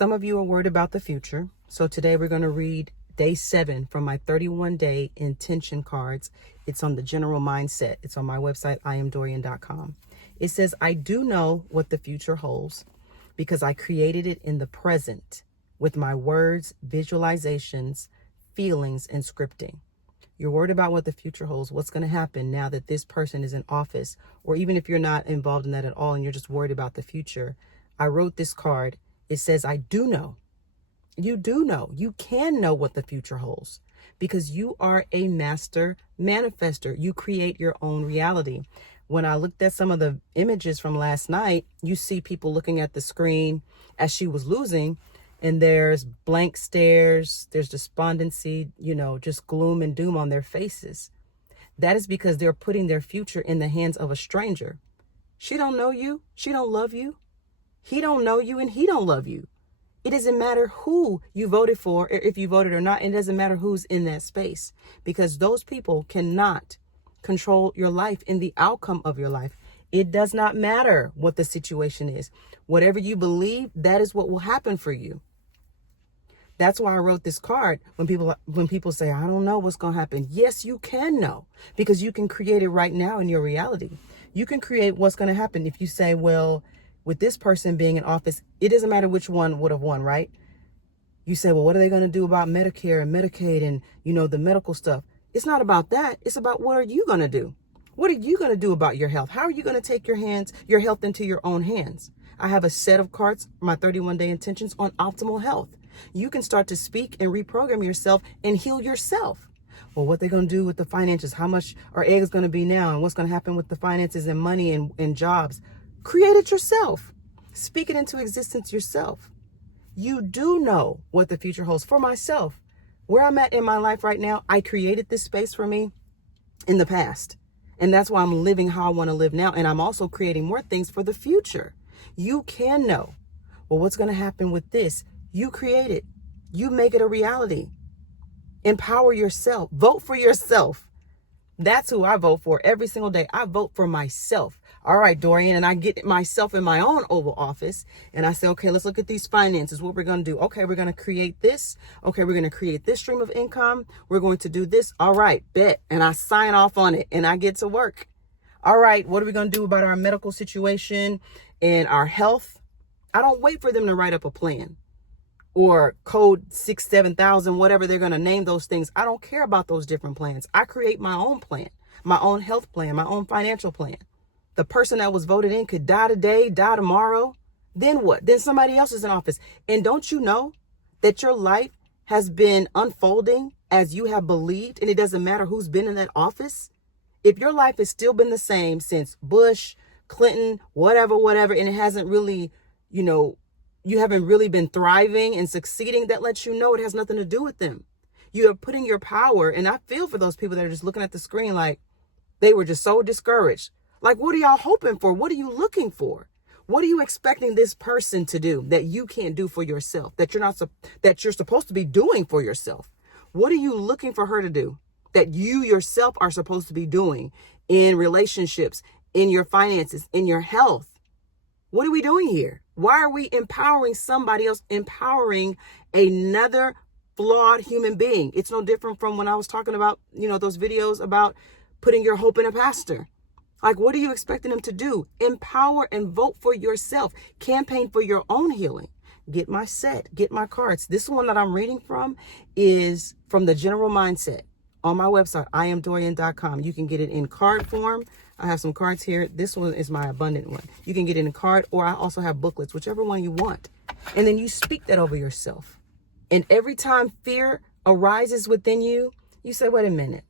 Some of you are worried about the future. So today we're going to read day 7 from my 31-day intention cards. It's on the general mindset. It's on my website, iamdorian.com. It says, I do know what the future holds because I created it in the present with my words, visualizations, feelings, and scripting. You're worried about what the future holds, what's going to happen now that this person is in office, or even if you're not involved in that at all and you're just worried about the future. I wrote this card. It says, I do know. You do know. You can know what the future holds because you are a master manifester. You create your own reality. When I looked at some of the images from last night, you see people looking at the screen as she was losing, and there's blank stares, there's despondency, just gloom and doom on their faces. That is because they're putting their future in the hands of a stranger. She don't know you. She don't love you. He don't know you and he don't love you. It doesn't matter who you voted for, or if you voted or not. It doesn't matter who's in that space because those people cannot control your life and the outcome of your life. It does not matter what the situation is. Whatever you believe, that is what will happen for you. That's why I wrote this card. When people say, I don't know what's going to happen. Yes, you can know because you can create it right now in your reality. You can create what's going to happen. If you say, well, with this person being in office, it doesn't matter which one would have won, right? You say, well, what are they going to do about Medicare and Medicaid and, the medical stuff? It's not about that. It's about what are you going to do? What are you going to do about your health? How are you going to take your health into your own hands? I have a set of cards, my 31-day intentions on optimal health. You can start to speak and reprogram yourself and heal yourself. Well, what they're going to do with the finances, how much are eggs going to be now, and what's going to happen with the finances and money and jobs. Create it yourself. Speak it into existence yourself. You do know what the future holds. For myself, where I'm at in my life right now, I created this space for me in the past. And that's why I'm living how I want to live now. And I'm also creating more things for the future. You can know, well, what's going to happen with this? You create it. You make it a reality. Empower yourself. Vote for yourself. That's who I vote for every single day. I vote for myself. All right, Dorian, and I get myself in my own Oval Office and I say, okay, let's look at these finances. What we're going to do. Okay, we're going to create this. Okay, we're going to create this stream of income. We're going to do this. All right, bet. And I sign off on it and I get to work. All right, what are we going to do about our medical situation and our health? I don't wait for them to write up a plan or code 7,000, whatever they're going to name those things. I don't care about those different plans. I create my own plan, my own health plan, my own financial plan. The person that was voted in could die today, die tomorrow. Then what? Then somebody else is in office. And don't you know that your life has been unfolding as you have believed, and it doesn't matter who's been in that office? If your life has still been the same since Bush, Clinton, whatever, and it hasn't really, you haven't really been thriving and succeeding, that lets you know it has nothing to do with them. You are putting your power, and I feel for those people that are just looking at the screen like they were just so discouraged. Like, what are y'all hoping for? What are you looking for? What are you expecting this person to do that you can't do for yourself, that you're supposed to be doing for yourself? What are you looking for her to do that you yourself are supposed to be doing in relationships, in your finances, in your health? What are we doing here? Why are we empowering somebody else, empowering another flawed human being? It's no different from when I was talking about, those videos about putting your hope in a pastor. Like, what are you expecting them to do? Empower and vote for yourself. Campaign for your own healing. Get my set, get my cards. This one that I'm reading from is from the general mindset on my website, iamdorian.com. You can get it in card form. I have some cards here. This one is my abundant one. You can get it in a card, or I also have booklets, whichever one you want. And then you speak that over yourself. And every time fear arises within you, you say, wait a minute.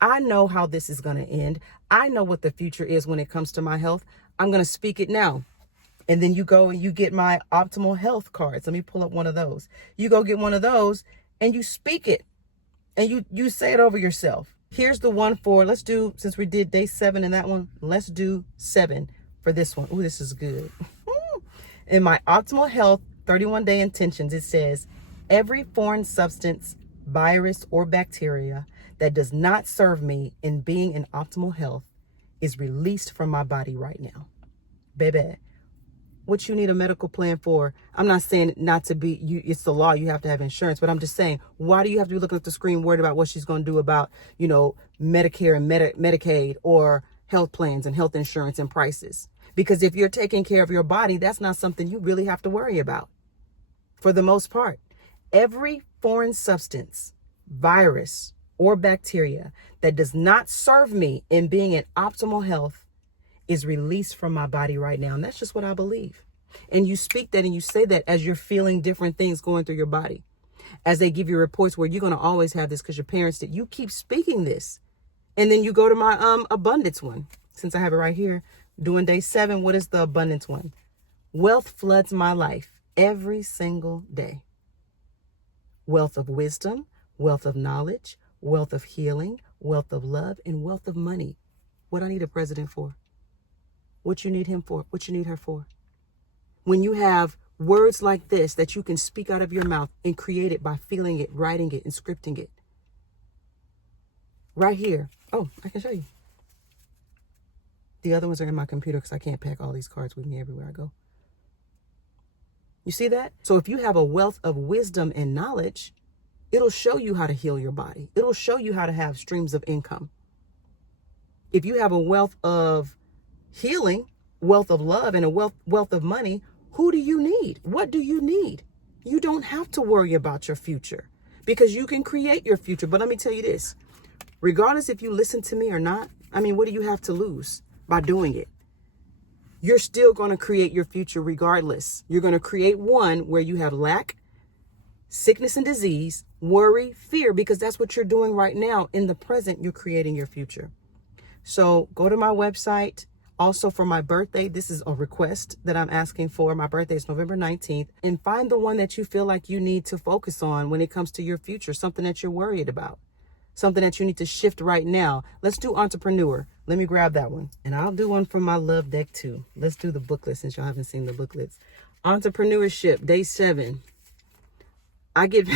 I know how this is going to end. I know what the future is when it comes to my health. I'm going to speak it now. And then you go and you get my optimal health cards. Let me pull up one of those. You go get one of those and you speak it. And you say it over yourself. Here's the one for, let's do, since we did day 7 in that one, let's do 7 for this one. Oh, this is good. In my optimal health 31-day intentions, it says, every foreign substance, virus, or bacteria that does not serve me in being in optimal health is released from my body right now. Baby, what you need a medical plan for. I'm not saying not to be, it's the law, you have to have insurance, but I'm just saying, why do you have to be looking at the screen worried about what she's going to do about, Medicare and Medicaid or health plans and health insurance and prices? Because if you're taking care of your body, that's not something you really have to worry about. For the most part, every foreign substance, virus, or bacteria that does not serve me in being in optimal health is released from my body right now. And that's just what I believe. And you speak that and you say that as you're feeling different things going through your body. As they give you reports where you're going to always have this because your parents did. You keep speaking this. And then you go to my abundance one. Since I have it right here, doing day 7, what is the abundance one? Wealth floods my life every single day. Wealth of wisdom, wealth of knowledge, wealth of healing, wealth of love, and wealth of money. What I need a president for? What you need him for? What you need her for? When you have words like this that you can speak out of your mouth and create it by feeling it, writing it, and scripting it. Right here. Oh, I can show you. The other ones are in my computer because I can't pack all these cards with me everywhere I go. You see that? So if you have a wealth of wisdom and knowledge, it'll show you how to heal your body. It'll show you how to have streams of income. If you have a wealth of healing, wealth of love, and a wealth of money, who do you need? What do you need? You don't have to worry about your future because you can create your future. But let me tell you this, regardless if you listen to me or not, what do you have to lose by doing it? You're still going to create your future regardless. You're going to create one where you have lack, sickness and disease, worry, fear, because that's what you're doing right now. In the present, you're creating your future. So go to my website. Also for my birthday, this is a request that I'm asking for. My birthday is November 19th. And find the one that you feel like you need to focus on when it comes to your future, something that you're worried about, something that you need to shift right now. Let's do entrepreneur. Let me grab that one. And I'll do one from my love deck too. Let's do the booklet since y'all haven't seen the booklets. Entrepreneurship, day 7. I get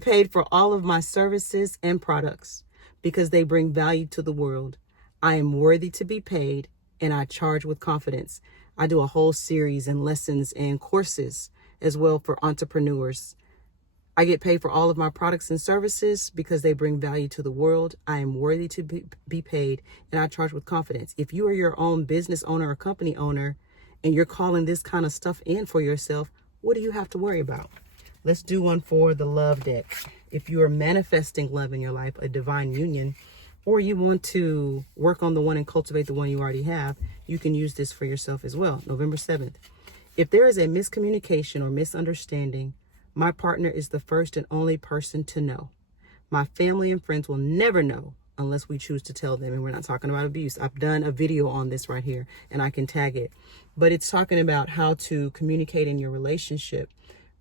paid for all of my services and products because they bring value to the world. I am worthy to be paid and I charge with confidence. I do a whole series and lessons and courses as well for entrepreneurs. I get paid for all of my products and services because they bring value to the world. I am worthy to be paid and I charge with confidence. If you are your own business owner or company owner and you're calling this kind of stuff in for yourself, what do you have to worry about? Let's do one for the love deck. If you are manifesting love in your life, a divine union, or you want to work on the one and cultivate the one you already have, you can use this for yourself as well. November 7th. If there is a miscommunication or misunderstanding, my partner is the first and only person to know. My family and friends will never know unless we choose to tell them. And we're not talking about abuse. I've done a video on this right here and I can tag it. But it's talking about how to communicate in your relationship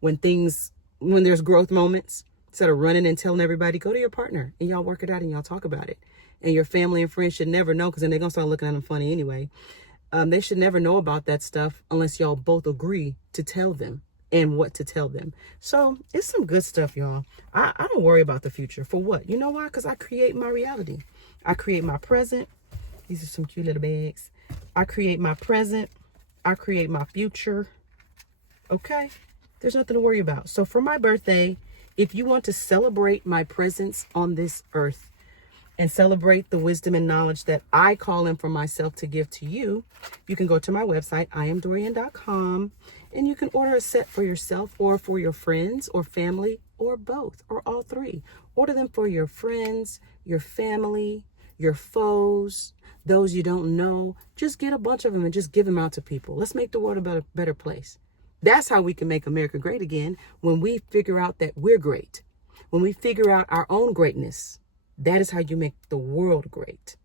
when there's growth moments. Instead of running and telling everybody, go to your partner and y'all work it out and y'all talk about it. And your family and friends should never know because then they're going to start looking at them funny anyway. They should never know about that stuff unless y'all both agree to tell them and what to tell them. So it's some good stuff, y'all. I don't worry about the future. For what? You know why? Because I create my reality. I create my present. These are some cute little bags. I create my present. I create my future. Okay? There's nothing to worry about. So for my birthday, if you want to celebrate my presence on this earth and celebrate the wisdom and knowledge that I call in for myself to give to you, you can go to my website, iamdorian.com, and you can order a set for yourself or for your friends or family or both or all three. Order them for your friends, your family, your foes, those you don't know. Just get a bunch of them and just give them out to people. Let's make the world a better place. That's how we can make America great again, when we figure out that we're great. When we figure out our own greatness, that is how you make the world great.